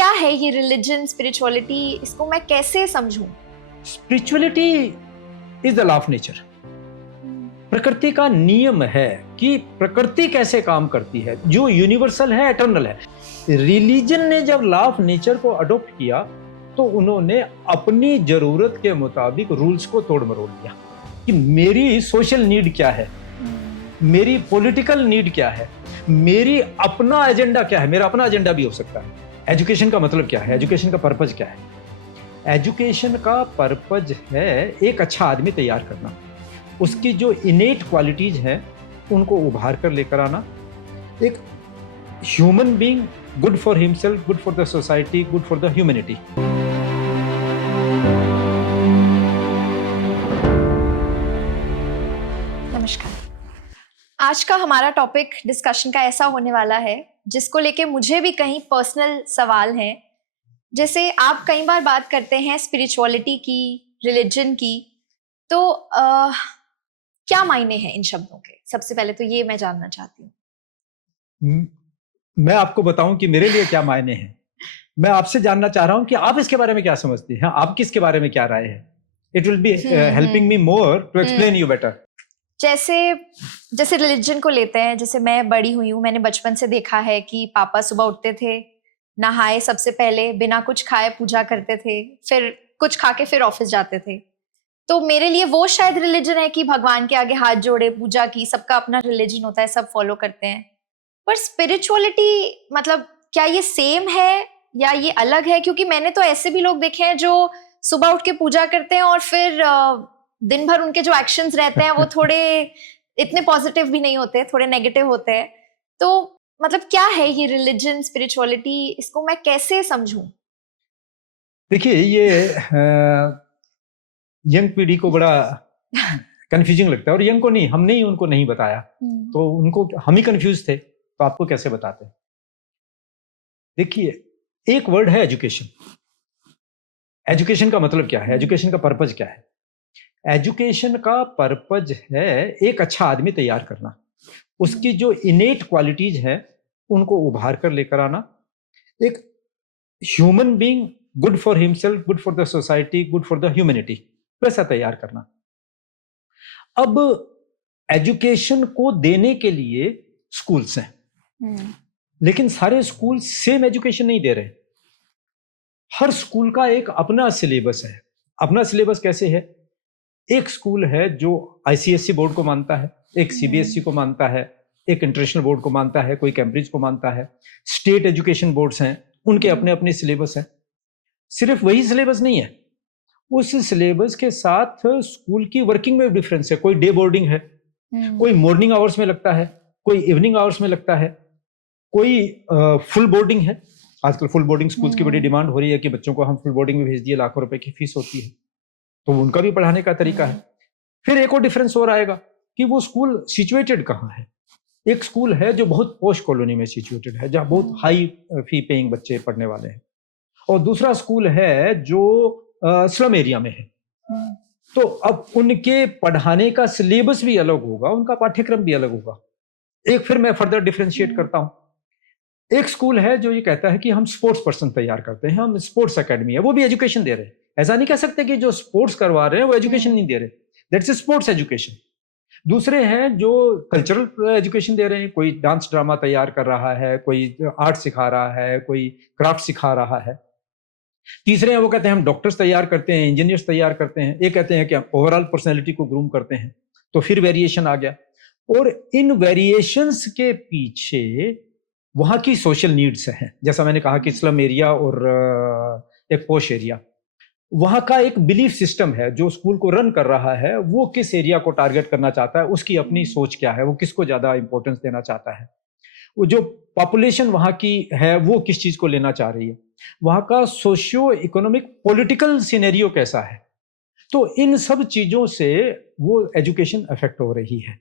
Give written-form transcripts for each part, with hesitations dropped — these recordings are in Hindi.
क्या है ये रिलीजन, स्पिरिचुअलिटी, इसको मैं कैसे समझूं? Spirituality is the law of nature. प्रकृति का नियम है कि प्रकृति कैसे काम करती है, जो यूनिवर्सल है, एटर्नल है। रिलीजन ने जब लॉ ऑफ नेचर को अडॉप्ट किया तो उन्होंने अपनी जरूरत के मुताबिक रूल्स को तोड़ मरोड़ दिया कि मेरी सोशल नीड क्या है, मेरी पॉलिटिकल नीड क्या है, मेरी अपना एजेंडा क्या है। मेरा अपना एजेंडा भी हो सकता है। एजुकेशन का मतलब क्या है, एजुकेशन का पर्पज क्या है? एजुकेशन का पर्पज है एक अच्छा आदमी तैयार करना, उसकी जो इनेट क्वालिटीज हैं उनको उभार कर लेकर आना, एक human being good for himself, good for the society, good for the humanity. नमस्कार। आज का हमारा टॉपिक डिस्कशन का ऐसा होने वाला है जिसको लेके मुझे भी कहीं पर्सनल सवाल हैं। जैसे आप कई बार बात करते हैं स्पिरिचुअलिटी की, रिलीजन की, तो क्या मायने हैं इन शब्दों के? सबसे पहले तो ये मैं जानना चाहती हूँ। मैं आपको बताऊं कि मेरे लिए क्या मायने हैं। मैं आपसे जानना चाह रहा हूं कि आप इसके बारे में क्या समझती हैं, आपकी इसके बारे में क्या राय है। It will be helping me more to explain you better. जैसे रिलीजन को लेते हैं, जैसे मैं बड़ी हुई हूँ, मैंने बचपन से देखा है कि पापा सुबह उठते थे, नहाए सबसे पहले, बिना कुछ खाए पूजा करते थे, फिर कुछ खा के फिर ऑफिस जाते थे। तो मेरे लिए वो शायद रिलीजन है कि भगवान के आगे हाथ जोड़े, पूजा की। सबका अपना रिलीजन होता है, सब फॉलो करते हैं। पर स्पिरिचुअलिटी मतलब क्या ये सेम है या ये अलग है? क्योंकि मैंने तो ऐसे भी लोग देखे हैं जो सुबह उठ के पूजा करते हैं और फिर दिन भर उनके जो एक्शंस रहते हैं वो थोड़े इतने पॉजिटिव भी नहीं होते, थोड़े नेगेटिव होते हैं। तो मतलब क्या है ये रिलीजन, स्पिरिचुअलिटी, इसको मैं कैसे समझूं? देखिए, ये यंग पीढ़ी को बड़ा कंफ्यूजिंग लगता है, और यंग को नहीं, हमने ही उनको नहीं बताया तो उनको, हम ही कंफ्यूज थे तो आपको कैसे बताते। देखिए, एक वर्ड है एजुकेशन। एजुकेशन का मतलब क्या है, एजुकेशन का पर्पज क्या है? एजुकेशन का पर्पज है एक अच्छा आदमी तैयार करना, उसकी जो इनेट क्वालिटीज हैं उनको उभार कर लेकर आना, एक human being good for himself, good for the society, good for the humanity, वैसा तैयार करना। अब एजुकेशन को देने के लिए स्कूल्स हैं, लेकिन सारे स्कूल सेम एजुकेशन नहीं दे रहे। हर स्कूल का एक अपना सिलेबस है। अपना सिलेबस कैसे है? एक स्कूल है जो आईसीएसई बोर्ड को मानता है, एक सीबीएसई को मानता है, एक इंटरनेशनल बोर्ड को मानता है, कोई कैम्ब्रिज को मानता है। स्टेट एजुकेशन बोर्ड्स हैं, उनके अपने अपने सिलेबस हैं। सिर्फ वही सिलेबस नहीं है, उस सिलेबस के साथ स्कूल की वर्किंग में डिफरेंस है। कोई डे बोर्डिंग है, कोई मॉर्निंग आवर्स में लगता है, कोई इवनिंग आवर्स में लगता है, कोई फुल बोर्डिंग है। आजकल फुल बोर्डिंग स्कूल्स की बड़ी डिमांड हो रही है कि बच्चों को हम फुल बोर्डिंग में भेज दिए, लाखों रुपए की फीस होती है, तो उनका भी पढ़ाने का तरीका है। फिर एक और डिफरेंस और आएगा कि वो स्कूल सिचुएटेड कहाँ है। एक स्कूल है जो बहुत पॉश कॉलोनी में सिचुएटेड है, जहाँ बहुत हाई फी पेइंग बच्चे पढ़ने वाले हैं, और दूसरा स्कूल है जो स्लम एरिया में है। तो अब उनके पढ़ाने का सिलेबस भी अलग होगा, उनका पाठ्यक्रम भी अलग होगा। एक फिर मैं फर्दर डिफरेंशिएट करता हूं। एक स्कूल है जो ये कहता है कि हम स्पोर्ट्स पर्सन तैयार करते हैं, हम स्पोर्ट्स एकेडमी है, वो भी एजुकेशन दे रहे हैं। ऐसा नहीं कह सकते कि जो स्पोर्ट्स करवा रहे हैं वो एजुकेशन नहीं दे रहे, दैट्स स्पोर्ट्स एजुकेशन। दूसरे हैं जो कल्चरल एजुकेशन दे रहे हैं, कोई डांस ड्रामा तैयार कर रहा है, कोई आर्ट सिखा रहा है, कोई क्राफ्ट सिखा रहा है। तीसरे हैं वो कहते हैं हम डॉक्टर्स तैयार करते हैं, इंजीनियर्स तैयार करते हैं। ये कहते हैं कि हम ओवरऑल पर्सनैलिटी को ग्रूम करते हैं। तो फिर वेरिएशन आ गया, और इन वेरिएशंस के पीछे वहां की सोशल नीड्स हैं। जैसा मैंने कहा कि स्लम एरिया और एक पोश एरिया, वहां का एक बिलीफ सिस्टम है जो स्कूल को रन कर रहा है। वो किस एरिया को टारगेट करना चाहता है, उसकी अपनी सोच क्या है, वो किसको ज्यादा इंपॉर्टेंस देना चाहता है, वो जो पॉपुलेशन वहां की है वो किस चीज को लेना चाह रही है, वहां का सोशियो इकोनॉमिक पॉलिटिकल सिनेरियो कैसा है। तो इन सब चीजों से वो एजुकेशन अफेक्ट हो रही है,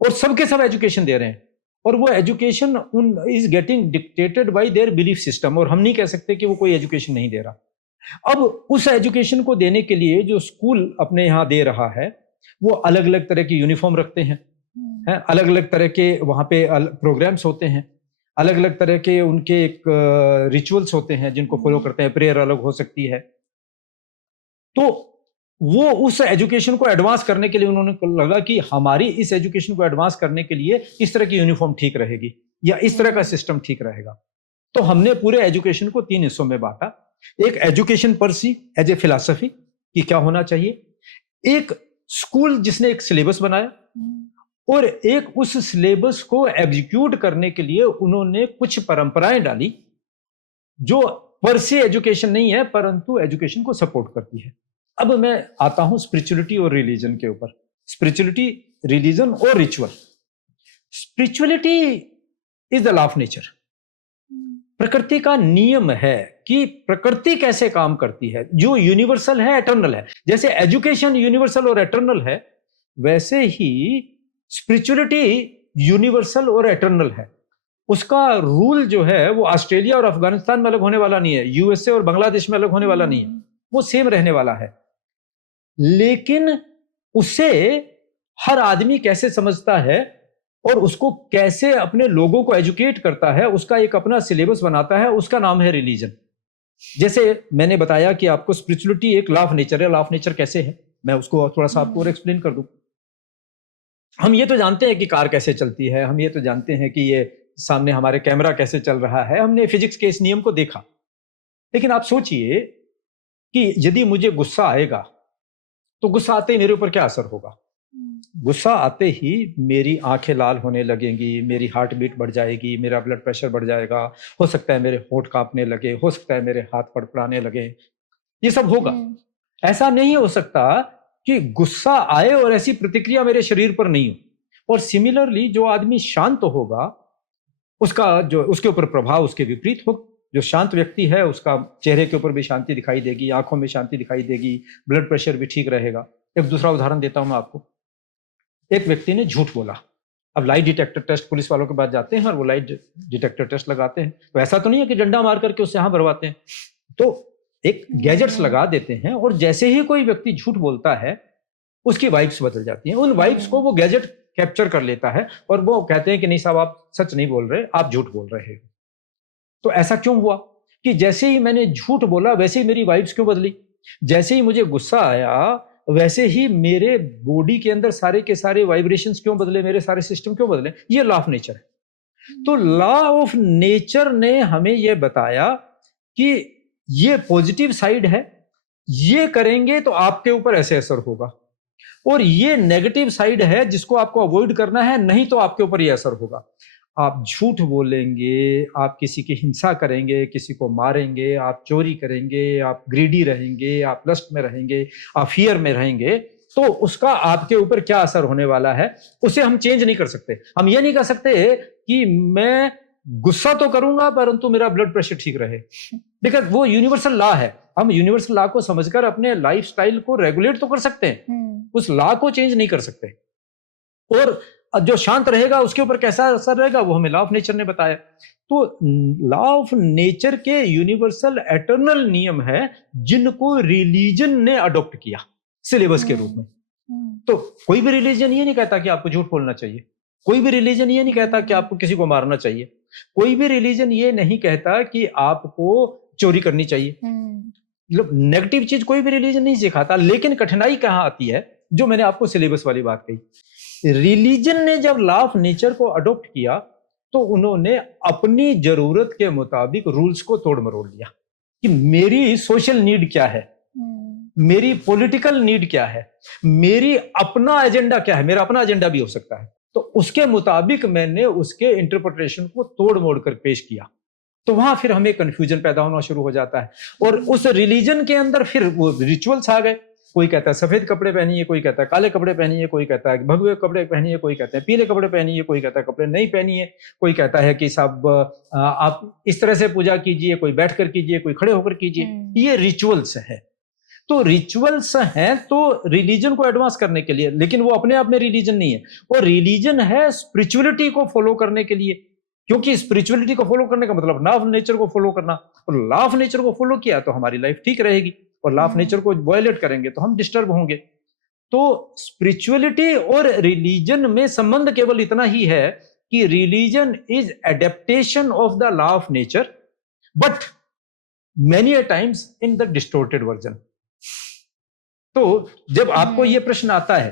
और सबके सब एजुकेशन दे रहे हैं, और वो एजुकेशन उन is getting dictated bye their belief system. और हम नहीं कह सकते कि वो कोई एजुकेशन नहीं दे रहा। अब उस एजुकेशन को देने के लिए जो स्कूल अपने यहाँ दे रहा है, वो अलग अलग तरह की यूनिफॉर्म रखते हैं, अलग अलग तरह के वहां पे प्रोग्राम्स होते हैं, अलग अलग तरह के उनके एक रिचुअल्स होते हैं जिनको फॉलो करते हैं, प्रेयर अलग हो सकती है। तो वो उस एजुकेशन को एडवांस करने के लिए उन्होंने लगा कि हमारी इस एजुकेशन को एडवांस करने के लिए इस तरह की यूनिफॉर्म ठीक रहेगी या इस तरह का सिस्टम ठीक रहेगा। तो हमने पूरे एजुकेशन को 3 हिस्सों में बांटा। एक एजुकेशन पर सी एज ए फिलॉसफी कि क्या होना चाहिए, एक स्कूल जिसने एक सिलेबस बनाया, और एक उस सिलेबस को एग्जीक्यूट करने के लिए उन्होंने कुछ परंपराएं डाली जो पर से एजुकेशन नहीं है परंतु एजुकेशन को सपोर्ट करती है। अब मैं आता हूं स्पिरिचुअलिटी और रिलीजन के ऊपर। स्पिरिचुअलिटी, रिलीजन और ritual. Spirituality is the law of nature. प्रकृति का नियम है कि प्रकृति कैसे काम करती है, जो यूनिवर्सल है, एटर्नल है। जैसे एजुकेशन यूनिवर्सल और एटर्नल है, वैसे ही स्पिरिचुअलिटी यूनिवर्सल और एटर्नल है। उसका रूल जो है वो ऑस्ट्रेलिया और अफगानिस्तान में अलग होने वाला नहीं है, यूएसए और बांग्लादेश में अलग होने वाला नहीं है, वो सेम रहने वाला है। लेकिन उसे हर आदमी कैसे समझता है और उसको कैसे अपने लोगों को एजुकेट करता है, उसका एक अपना सिलेबस बनाता है, उसका नाम है रिलीजन। जैसे मैंने बताया कि आपको स्पिरिचुअलिटी एक लॉ ऑफ नेचर है। लॉ ऑफ नेचर कैसे है, मैं उसको थोड़ा सा आपको और एक्सप्लेन कर दूं। हम ये तो जानते हैं कि कार कैसे चलती है, हम ये तो जानते हैं कि ये सामने हमारे कैमरा कैसे चल रहा है, हमने फिजिक्स के इस नियम को देखा। लेकिन आप सोचिए कि यदि मुझे गुस्सा आएगा तो गुस्सा आते ही मेरे ऊपर क्या असर होगा। गुस्सा आते ही मेरी आंखें लाल होने लगेंगी, मेरी हार्ट बीट बढ़ जाएगी, मेरा ब्लड प्रेशर बढ़ जाएगा, हो सकता है मेरे होंठ कांपने लगे, हो सकता है मेरे हाथ फड़फड़ाने लगे, ये सब होगा। ऐसा नहीं हो सकता कि गुस्सा आए और ऐसी प्रतिक्रिया मेरे शरीर पर नहीं हो। और सिमिलरली जो आदमी शांत होगा उसका जो उसके ऊपर प्रभाव उसके विपरीत हो। जो शांत व्यक्ति है उसका चेहरे के ऊपर भी शांति दिखाई देगी, आंखों में शांति दिखाई देगी, ब्लड प्रेशर भी ठीक रहेगा। एक दूसरा उदाहरण देता हूं मैं आपको। एक व्यक्ति ने झूठ बोला। अब लाइट डिटेक्टर टेस्ट पुलिस वालों के पास जाते हैं और वो लाइट डिटेक्टर टेस्ट लगाते हैं, तो ऐसा तो नहीं है कि डंडा मार करके उससे यहां भरवाते हैं, तो एक गैजेट्स लगा देते हैं और जैसे ही कोई व्यक्ति झूठ बोलता है उसकी वाइब्स बदल जाती हैं। उन वाइब्स को वो गैजेट कैप्चर कर लेता है और वो कहते हैं कि नहीं साहब आप सच नहीं बोल रहे, आप झूठ बोल रहे हो। तो ऐसा क्यों हुआ कि जैसे ही मैंने झूठ बोला वैसे ही मेरी वाइब्स क्यों बदली, जैसे ही मुझे गुस्सा आया वैसे ही मेरे बॉडी के अंदर सारे के सारे वाइब्रेशंस क्यों बदले, मेरे सारे सिस्टम क्यों बदले। ये लॉ ऑफ नेचर है। तो लॉ ऑफ नेचर ने हमें यह बताया कि ये पॉजिटिव साइड है, ये करेंगे तो आपके ऊपर ऐसे असर होगा, और ये नेगेटिव साइड है जिसको आपको अवॉइड करना है, नहीं तो आपके ऊपर ये असर होगा। आप झूठ बोलेंगे, आप किसी की हिंसा करेंगे, किसी को मारेंगे, आप चोरी करेंगे, आप ग्रीडी रहेंगे, आप लस्ट में रहेंगे, आप फियर में रहेंगे, तो उसका आपके ऊपर क्या असर होने वाला है उसे हम चेंज नहीं कर सकते। हम ये नहीं कह सकते कि मैं गुस्सा तो करूंगा परंतु मेरा ब्लड प्रेशर ठीक रहे, बिकॉज वो यूनिवर्सल लॉ है। हम यूनिवर्सल लॉ को समझकर अपने लाइफस्टाइल को रेगुलेट तो कर सकते हैं, उस लॉ को चेंज नहीं कर सकते। और जो शांत रहेगा उसके ऊपर कैसा असर रहेगा वो हमें लॉ ऑफ नेचर ने बताया। तो लॉ ऑफ नेचर के यूनिवर्सल एटर्नल नियम है जिनको रिलीजन ने अडॉप्ट किया सिलेबस के रूप में। तो कोई भी रिलीजन ये नहीं कहता कि आपको झूठ बोलना चाहिए, कोई भी रिलीजन ये नहीं कहता कि आपको किसी को मारना चाहिए, कोई भी रिलीजन ये नहीं कहता कि आपको चोरी करनी चाहिए। मतलब नेगेटिव चीज कोई भी रिलीजन नहीं सिखाता। लेकिन कठिनाई कहां आती है, जो मैंने आपको सिलेबस वाली बात कही। रिलीजन ने जब लॉ ऑफ नेचर को अडॉप्ट किया तो उन्होंने अपनी जरूरत के मुताबिक रूल्स को तोड़ मरोड़ दिया कि मेरी सोशल नीड क्या है, मेरी पॉलिटिकल नीड क्या है, मेरी अपना एजेंडा क्या है। मेरा अपना एजेंडा भी हो सकता है, तो उसके मुताबिक मैंने उसके इंटरप्रिटेशन को तोड़ मोड़ कर पेश किया। तो वहां फिर हमें कंफ्यूजन पैदा होना शुरू हो जाता है। और उस रिलीजन के अंदर फिर वो रिचुअल्स आ गए। कोई कहता है सफेद कपड़े पहनिए, कोई कहता है काले कपड़े पहनिए, कोई कहता है भगवे कपड़े पहनिए, कोई कहता है पीले कपड़े पहनिए, कोई कहता है कपड़े नहीं पहनिए, कोई कहता है कि साहब आप इस तरह से पूजा कीजिए, कोई बैठकर कीजिए, कोई खड़े होकर कीजिए। ये रिचुअल्स है। तो रिचुअल्स हैं तो रिलीजन को एडवांस करने के लिए, लेकिन वो अपने आप में रिलीजन नहीं है। वो रिलीजन है स्पिरिचुअलिटी को फॉलो करने के लिए, क्योंकि स्पिरिचुअलिटी को फॉलो करने का मतलब लॉ ऑफ नेचर को फॉलो करना। और लॉ ऑफ नेचर को फॉलो किया तो हमारी लाइफ ठीक रहेगी, और लॉ ऑफ नेचर को वायलेट करेंगे तो हम डिस्टर्ब होंगे। तो स्पिरिचुअलिटी और रिलीजन में संबंध केवल इतना ही है कि religion is adaptation of the law of nature, but many a times in the distorted version. तो जब आपको ये प्रश्न आता है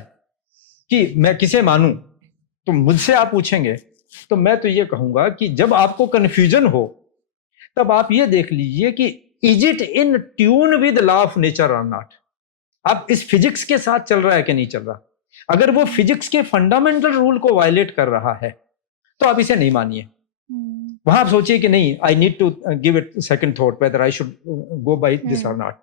कि मैं किसे मानूं, तो मुझसे आप पूछेंगे तो मैं तो ये कहूंगा कि जब आपको कंफ्यूजन हो तब आप ये देख लीजिए कि is it in tune with law of nature और नॉट। आप इस फिजिक्स के साथ चल रहा है कि नहीं चल रहा। अगर वो फिजिक्स के फंडामेंटल रूल को वायलेट कर रहा है तो आप इसे नहीं मानिए। वहां आप सोचिए कि नहीं, I need to give it second thought whether I should go by this और नॉट।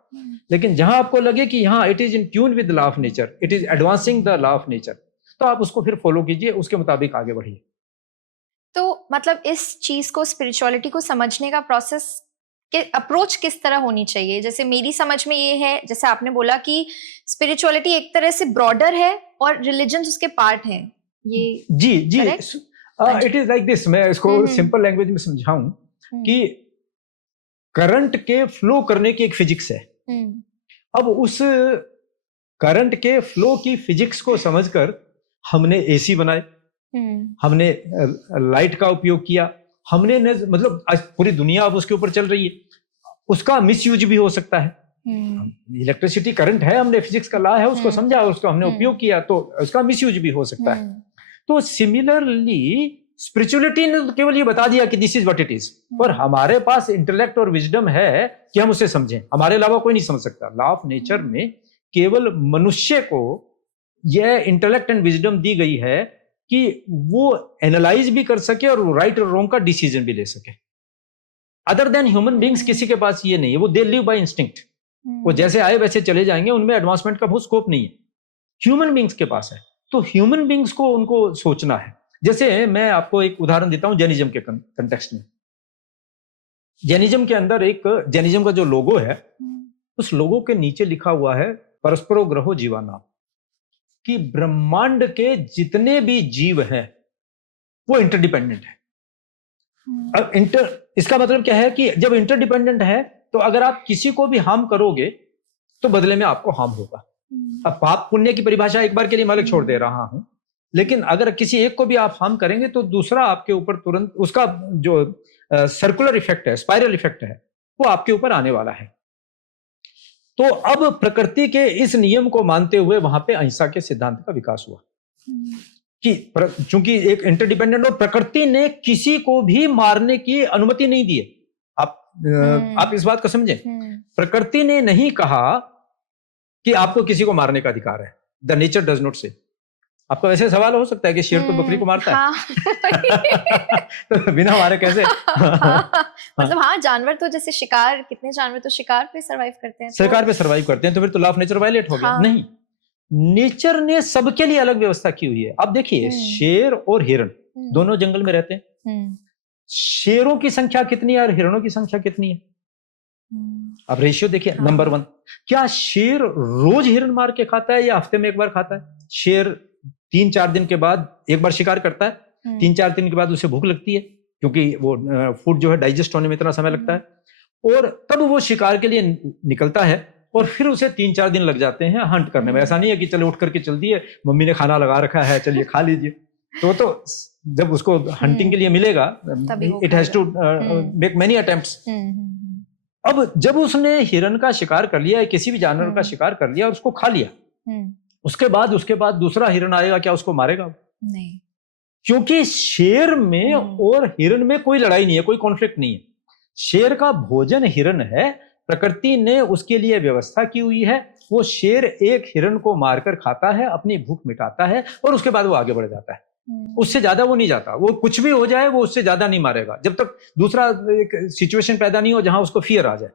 लेकिन जहां आपको लगे कि हाँ it is in tune with law of nature, it is advancing the law of nature, तो आप उसको फिर फॉलो कीजिए, उसके मुताबिक आगे बढ़िए। तो मतलब इस चीज को, स्पिरिचुअलिटी को समझने का प्रोसेस के अप्रोच किस तरह होनी चाहिए? जैसे मेरी समझ में ये है, जैसे आपने बोला कि स्पिरिचुअलिटी एक तरह से ब्रॉडर है और रिलीजन उसके पार्ट हैं। ये जी इट इज लाइक दिस। मैं इसको सिंपल लैंग्वेज में समझाऊं कि करंट के फ्लो करने की एक फिजिक्स है। अब उस करंट के फ्लो की फिजिक्स को समझकर हमने एसी बनाए, हमने लाइट का उपयोग किया, हमने मतलब आज पूरी दुनिया अब उसके ऊपर चल रही है। उसका मिसयूज भी हो सकता है। इलेक्ट्रिसिटी करंट है, हमने फिजिक्स का लॉ है उसको समझा, उसको हमने उपयोग किया, तो उसका मिसयूज भी हो सकता है। तो सिमिलरली स्पिरिचुअलिटी ने तो केवल ये बता दिया कि this is what it is, और हमारे पास इंटेलेक्ट और विजडम है कि हम उसे समझें। हमारे अलावा कोई नहीं समझ सकता। लॉ ऑफ नेचर में केवल मनुष्य को यह इंटेलेक्ट एंड विजडम दी गई है कि वो एनालाइज भी कर सके और राइट और रॉन्ग का डिसीजन भी ले सके। अदर देन ह्यूमन बींग्स किसी के पास ये नहीं है। वो दे लिव बाय इंस्टिंक्ट, वो जैसे आए वैसे चले जाएंगे, उनमें एडवांसमेंट का बहुत स्कोप नहीं है। ह्यूमन बींग्स के पास है, तो ह्यूमन बींग्स को उनको सोचना है। जैसे मैं आपको एक उदाहरण देता हूं जैनिज्म के कंटेक्स्ट में। जैनिज्म के अंदर एक जैनिज्म का जो लोगो है, उस लोगो के नीचे लिखा हुआ है परस्परो ग्रहो जीवानाम, कि ब्रह्मांड के जितने भी जीव हैं वो इंटरडिपेंडेंट है। अब इसका मतलब क्या है कि जब इंटरडिपेंडेंट है तो अगर आप किसी को भी हार्म करोगे तो बदले में आपको हार्म होगा। अब पाप पुण्य की परिभाषा एक बार के लिए मैं अलग छोड़ दे रहा हूं, लेकिन अगर किसी एक को भी आप हार्म करेंगे तो दूसरा आपके ऊपर तुरंत उसका जो सर्कुलर इफेक्ट है, स्पाइरल इफेक्ट है, वो आपके ऊपर आने वाला है। तो अब प्रकृति के इस नियम को मानते हुए वहां पे अहिंसा के सिद्धांत का विकास हुआ कि चूंकि एक इंटरडिपेंडेंट, और प्रकृति ने किसी को भी मारने की अनुमति नहीं दी है। आप इस बात को समझें, प्रकृति ने नहीं कहा कि आपको किसी को मारने का अधिकार है। द नेचर डज नॉट से। आपका वैसे सवाल हो सकता है कि शेर तो बकरी को मारता है तो बिना मारे कैसे? मतलब हाँ, जानवर तो जैसे शिकार, कितने जानवर तो शिकार पे सरवाइव करते हैं, शिकार पे सरवाइव करते हैं, तो फिर तो लॉ ऑफ नेचर वायलेट हो गया। नहीं, नेचर ने सबके लिए अलग व्यवस्था की हुई है। आप देखिए, शेर और हिरण दोनों जंगल में रहते हैं। शेरों की संख्या कितनी है और हिरणों की संख्या कितनी है? अब रेशियो देखिए। नंबर 1, क्या शेर रोज हिरण मार के खाता है या हफ्ते में एक बार खाता है? शेर 3-4 दिन के बाद एक बार शिकार करता है, 3-4 दिन के बाद उसे भूख लगती है, क्योंकि वो फूड जो है डाइजेस्ट होने में इतना समय लगता है, और तब वो शिकार के लिए निकलता है, और फिर उसे 3-4 दिन लग जाते हैं हंट करने में। ऐसा नहीं है कि चलो उठ करके चल दिए, मम्मी ने खाना लगा रखा है, चलिए खा लीजिए। तो जब उसको हंटिंग के लिए मिलेगा, it has to make many attempts. अब जब उसने हिरन का शिकार कर लिया, किसी भी जानवर का शिकार कर लिया और उसको खा लिया, उसके बाद दूसरा हिरन आएगा, क्या उसको मारेगा? नहीं, क्योंकि शेर में और हिरन में कोई लड़ाई नहीं है, कोई कॉन्फ्लिक्ट नहीं है। शेर का भोजन हिरन है, प्रकृति ने उसके लिए व्यवस्था की हुई है। वो शेर एक हिरन को मारकर खाता है, अपनी भूख मिटाता है, और उसके बाद वो आगे बढ़ जाता है। उससे ज्यादा वो नहीं जाता। वो कुछ भी हो जाए, वो उससे ज्यादा नहीं मारेगा जब तक दूसरा एक सिचुएशन पैदा नहीं हो जहां उसको फियर आ जाए।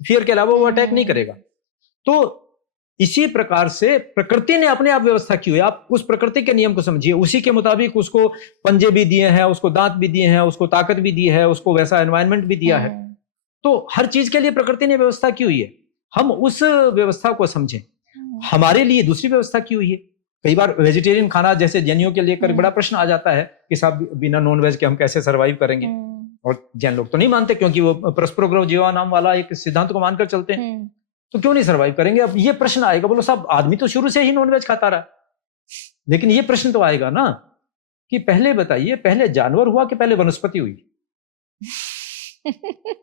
फियर के अलावा वो अटैक नहीं करेगा। तो इसी प्रकार से प्रकृति ने अपने आप व्यवस्था की हुई है। आप उस प्रकृति के नियम को समझिए, उसी के मुताबिक उसको पंजे भी दिए हैं, उसको दांत भी दिए हैं, उसको ताकत भी दी है, उसको वैसा एनवायरनमेंट भी दिया है। तो हर चीज के लिए प्रकृति ने व्यवस्था की हुई है। हम उस व्यवस्था को समझें। हमारे लिए दूसरी व्यवस्था की हुई है। कई बार वेजिटेरियन खाना, जैसे जैनियों के लेकर बड़ा प्रश्न आ जाता है कि साहब बिना नॉन वेज के हम कैसे सरवाइव करेंगे। और जैन लोग तो नहीं मानते, क्योंकि वो परस्पर ग्रह जीवा नाम वाला एक सिद्धांत को मानकर चलते हैं। तो क्यों नहीं सरवाइव करेंगे? अब ये प्रश्न आएगा, बोलो साहब आदमी तो शुरू से ही नॉन वेज खाता रहा, लेकिन ये प्रश्न तो आएगा ना कि पहले बताइए, पहले जानवर हुआ कि पहले वनस्पति हुई?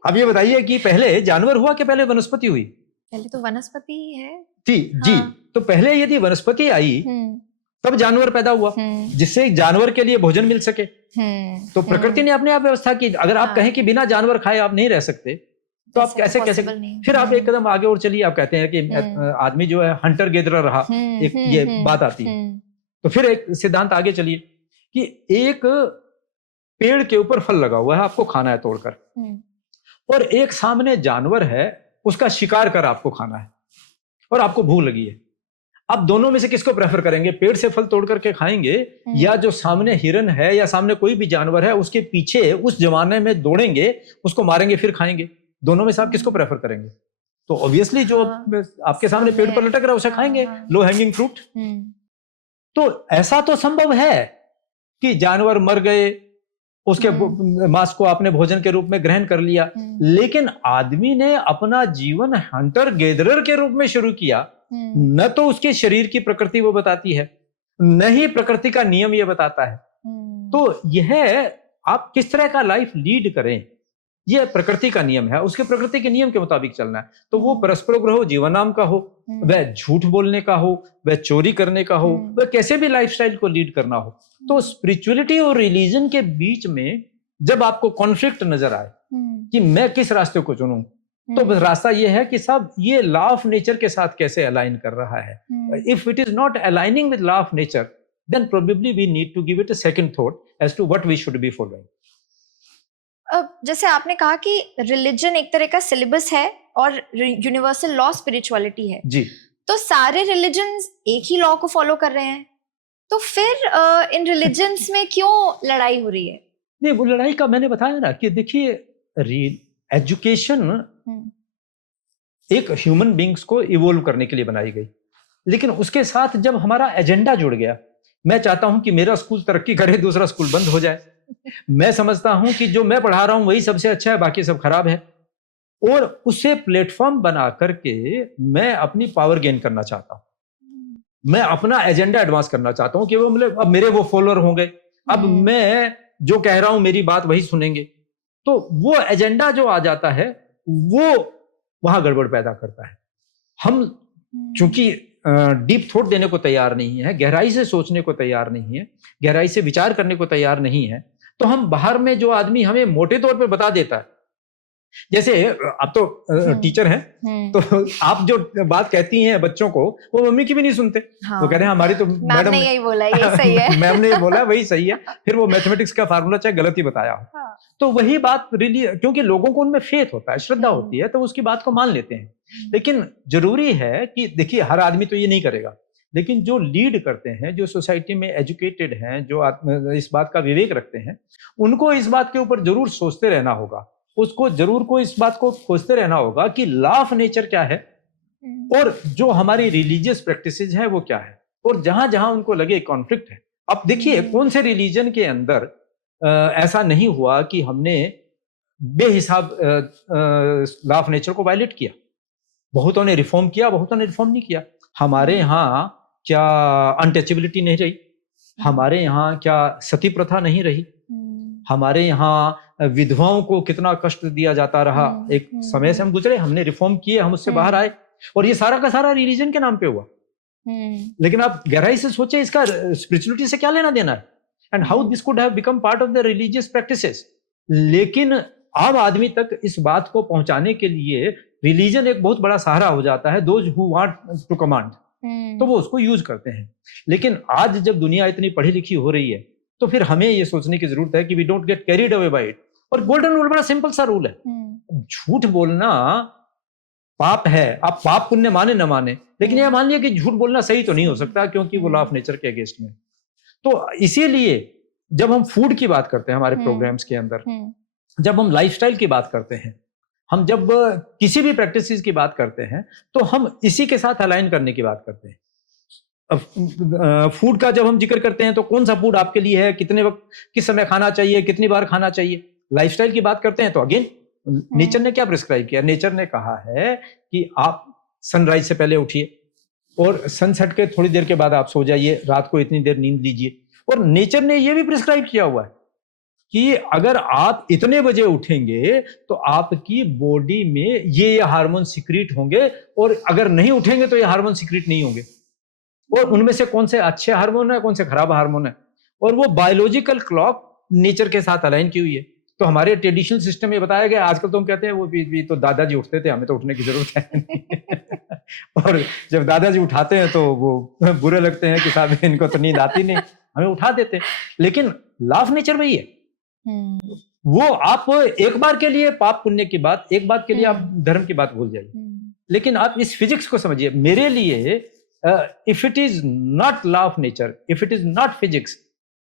अब ये बताइए कि पहले जानवर हुआ कि पहले वनस्पति हुई? पहले तो वनस्पति ही है। जी। हाँ। तो पहले यदि वनस्पति आई तब जानवर पैदा हुआ, जिससे जानवर के लिए भोजन मिल सके। तो प्रकृति ने अपने आप व्यवस्था की। अगर आप कहें कि बिना जानवर खाए आप नहीं रह सकते, तो आप कैसे कैसे? फिर आप एक कदम आगे और चलिए, आप कहते हैं कि आदमी जो है हंटर गेदरर रहा, एक ये बात आती है। तो फिर एक सिद्धांत आगे चलिए कि एक पेड़ के ऊपर फल लगा हुआ है, आपको खाना है तोड़कर, और एक सामने जानवर है, उसका शिकार कर आपको खाना है और आपको भूख लगी है। आप दोनों में से किसको प्रेफर करेंगे? पेड़ से फल तोड़ करके खाएंगे, या जो सामने हिरन है या सामने कोई भी जानवर है उसके पीछे उस जमाने में दौड़ेंगे, उसको मारेंगे, फिर खाएंगे? दोनों में से आप किसको प्रेफर करेंगे? तो ऑब्वियसली जो आपके सामने पेड़ पर लटक रहा है उसे खाएंगे, लो हैंगिंग फ्रूट। तो ऐसा तो संभव है कि जानवर मर गए, उसके मांस को आपने भोजन के रूप में ग्रहण कर लिया, लेकिन आदमी ने अपना जीवन हंटर गेदरर के रूप में शुरू किया। न तो उसके शरीर की प्रकृति वो बताती है, न ही प्रकृति का नियम ये बताता है। तो यह आप किस तरह का लाइफ लीड करें, यह प्रकृति का नियम है, उसके प्रकृति के नियम के मुताबिक चलना है। तो वो परस्पर हो, जीवन नाम का हो, वह झूठ बोलने का हो, वह चोरी करने का हो, वह कैसे भी लाइफस्टाइल को लीड करना हो। तो स्पिरिचुअलिटी और रिलीजन के बीच में जब आपको कॉन्फ्लिक्ट नजर आए कि मैं किस रास्ते को चुनूं, तो रास्ता यह है कि सब ये लॉ ऑफ नेचर के साथ कैसे अलाइन कर रहा है। If it is not aligning with law of nature, then probably we need to give it a second thought as to what we should be following. अब जैसे आपने कहा कि रिलीजन एक तरह का सिलेबस है और यूनिवर्सल लॉ स्पिरिचुअलिटी है जी, तो सारे रिलीजन्स एक ही लॉ को फॉलो कर रहे हैं, तो फिर इन रिलीजन्स में क्यों लड़ाई हो रही है? नहीं, वो लड़ाई का मैंने बताया ना कि देखिए, एजुकेशन एक ह्यूमन बींग्स को इवोल्व करने के लिए बनाई गई, लेकिन उसके साथ जब हमारा एजेंडा जुड़ गया, मैं चाहता हूं कि मेरा स्कूल तरक्की करे, दूसरा स्कूल बंद हो जाए। मैं समझता हूं कि जो मैं पढ़ा रहा हूं वही सबसे अच्छा है, बाकी सब खराब है, और उसे प्लेटफॉर्म बना करके मैं अपनी पावर गेन करना चाहता हूं। मैं अपना एजेंडा एडवांस करना चाहता हूं कि वो मतलब अब मेरे वो फॉलोअर होंगे, अब मैं जो कह रहा हूं मेरी बात वही सुनेंगे। तो वो एजेंडा जो आ जाता है वो वहां गड़बड़ पैदा करता है। हम चूंकि डीप थॉट देने को तैयार नहीं है, गहराई से सोचने को तैयार नहीं है, गहराई से विचार करने को तैयार नहीं है, तो हम बाहर में जो आदमी हमें मोटे तौर पे बता देता है, जैसे आप तो टीचर हैं, तो आप जो बात कहती हैं बच्चों को वो मम्मी की भी नहीं सुनते। वो कह रहे हैं हमारी तो मैडम ने यही बोला, ये सही है। मैम ने बोला वही सही है, फिर वो मैथमेटिक्स का फार्मूला चाहे गलत ही बताया हो। हाँ। तो वही बात रियली, क्योंकि लोगों को उनमें फेथ होता है, श्रद्धा होती है, तो उसकी बात को मान लेते हैं। लेकिन जरूरी है कि देखिए, हर आदमी तो ये नहीं करेगा, लेकिन जो लीड करते हैं, जो सोसाइटी में एजुकेटेड हैं, जो इस बात का विवेक रखते हैं, उनको इस बात के ऊपर जरूर सोचते रहना होगा। उसको जरूर को इस बात को खोजते रहना होगा कि लॉ ऑफ नेचर क्या है और जो हमारी रिलीजियस प्रैक्टिसेस है वो क्या है, और जहां जहां उनको लगे कॉन्फ्लिक्ट है। अब देखिए, कौन से रिलीजन के अंदर ऐसा नहीं हुआ कि हमने बेहिसाब लॉ ऑफ नेचर को वायलेट किया। बहुतों ने रिफॉर्म किया, बहुतों ने रिफॉर्म नहीं किया। हमारे यहाँ क्या अनटचेबिलिटी नहीं रही? हमारे यहाँ क्या सती प्रथा नहीं रही? हमारे यहाँ विधवाओं को कितना कष्ट दिया जाता रहा। एक समय से हम गुजरे, हमने रिफॉर्म किए, हम उससे बाहर आए, और ये सारा का सारा रिलीजन के नाम पे हुआ। लेकिन आप गहराई से सोचे, इसका स्पिरिचुअलिटी से क्या लेना देना है, and how this could have become part of the religious practices. लेकिन आम आदमी तक इस बात को पहुंचाने के लिए रिलीजन एक बहुत बड़ा सहारा हो जाता है, those who want to command, तो वो उसको यूज करते हैं। लेकिन आज जब दुनिया इतनी पढ़ी लिखी हो रही है, तो फिर हमें ये सोचने की जरूरत है कि we don't get carried away by it. और गोल्डन रूल बड़ा सिंपल सा रूल है, झूठ बोलना पाप है, आप पाप पुण्य माने न माने, लेकिन यह मान लिया कि झूठ बोलना सही तो नहीं हो सकता, क्योंकि वो लॉ ऑफ नेचर के अगेंस्ट में। तो इसीलिए जब हम फूड की बात करते हैं हमारे प्रोग्राम्स के अंदर, जब हम लाइफस्टाइल की बात करते हैं, हम जब किसी भी प्रैक्टिसेस की बात करते हैं, तो हम इसी के साथ अलाइन करने की बात करते हैं। फूड का जब हम जिक्र करते हैं, तो कौन सा फूड आपके लिए है, कितने वक्त, किस समय खाना चाहिए, कितनी बार खाना चाहिए। लाइफस्टाइल की बात करते हैं, तो अगेन नेचर ने क्या प्रिस्क्राइब किया? नेचर ने कहा है कि आप सनराइज से पहले उठिए और सनसेट के थोड़ी देर के बाद आप सो जाइए, रात को इतनी देर नींद लीजिए। और नेचर ने ये भी प्रिस्क्राइब किया हुआ है कि अगर आप इतने बजे उठेंगे तो आपकी बॉडी में ये हार्मोन सिक्रीट होंगे, और अगर नहीं उठेंगे तो ये हार्मोन सिक्रीट नहीं होंगे, और उनमें से कौन से अच्छे हार्मोन है, कौन से खराब हार्मोन है, और वो बायोलॉजिकल क्लॉक नेचर के साथ अलाइन की हुई है। तो हमारे ट्रेडिशनल सिस्टम में बताया गया, आजकल तो हम कहते हैं वो भी तो दादाजी उठते थे, हमें तो उठने की जरूरत है नहीं। और जब दादाजी उठाते हैं तो वो बुरे लगते हैं कि साहब इनको तो नींद आती नहीं, हमें उठा देते हैं। लेकिन लॉ ऑफ नेचर वही है, वो आप एक बार के लिए पाप पुण्य की बात, एक बात के लिए आप धर्म की बात भूल जाइए, लेकिन आप इस फिजिक्स को समझिए। मेरे लिए if it is not law of nature, if it is not physics,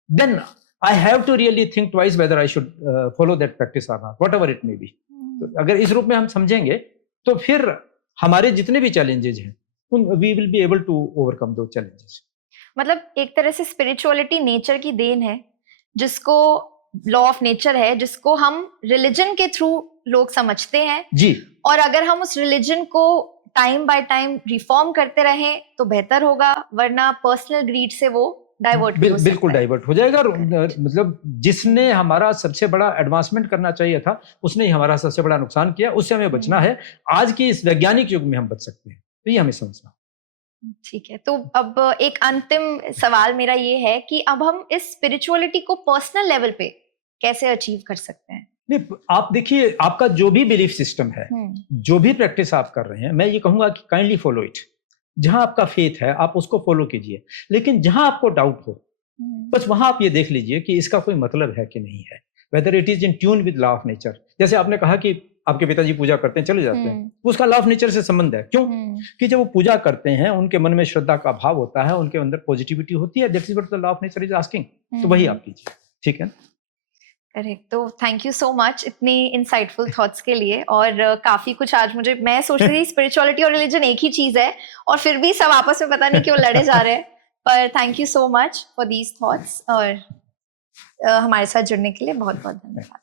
then I have to really think twice whether I should follow that practice or not, whatever it may be. तो अगर इस रूप में हम समझेंगे तो फिर हमारे जितने भी चैलेंजेस हैं we will be able to overcome those challenges. मतलब एक तरह से स्पिरिचुअलिटी नेचर की देन है, जिसको लॉ ऑफ नेचर है, जिसको हम रिलीजन के थ्रू लोग समझते हैं जी, और अगर हम उस रिलीजन को टाइम बाय टाइम रिफॉर्म करते रहें तो बेहतर होगा, वरना पर्सनल ग्रीड से वो डाइवर्ट बिल्कुल डाइवर्ट हो जाएगा। मतलब जिसने हमारा सबसे बड़ा एडवांसमेंट करना चाहिए था, उसने ही हमारा सबसे बड़ा नुकसान किया, उससे हमें बचना है। आज की इस वैज्ञानिक युग में हम बच सकते हैं, तो ये हमें समझना। ठीक है, तो अब एक अंतिम सवाल मेरा ये है कि अब हम इस स्पिरिचुअलिटी को पर्सनल लेवल पे कैसे अचीव कर सकते हैं? नहीं, आप देखिए, आपका जो भी बिलीफ सिस्टम है, जो भी प्रैक्टिस आप कर रहे हैं, मैं ये कहूंगा कि काइंडली फॉलो इट। जहां आपका फेथ है आप उसको फॉलो कीजिए, लेकिन जहां आपको डाउट हो बस वहां आप ये देख लीजिए कि इसका कोई मतलब है कि नहीं है, whether it is in tune with law of nature. जैसे आपने कहा कि आपके पिताजी पूजा करते हैं, चले जाते हैं, उसका लॉ ऑफ नेचर से संबंध है। क्यों? कि जब वो पूजा करते हैं उनके मन में श्रद्धा का भाव होता है, उनके अंदर पॉजिटिविटी होती है, that is what the law of nature is asking. तो वही आप कीजिए, ठीक है? करेक्ट। तो थैंक यू सो मच इतनी इंसाइटफुल थॉट्स के लिए, और काफी कुछ आज मैं सोच रही थी स्पिरिचुअलिटी और रिलीजन एक ही चीज है और फिर भी सब आपस में पता नहीं क्यों लड़े जा रहे हैं, पर thank you so much for these thoughts, और हमारे साथ जुड़ने के लिए बहुत बहुत धन्यवाद।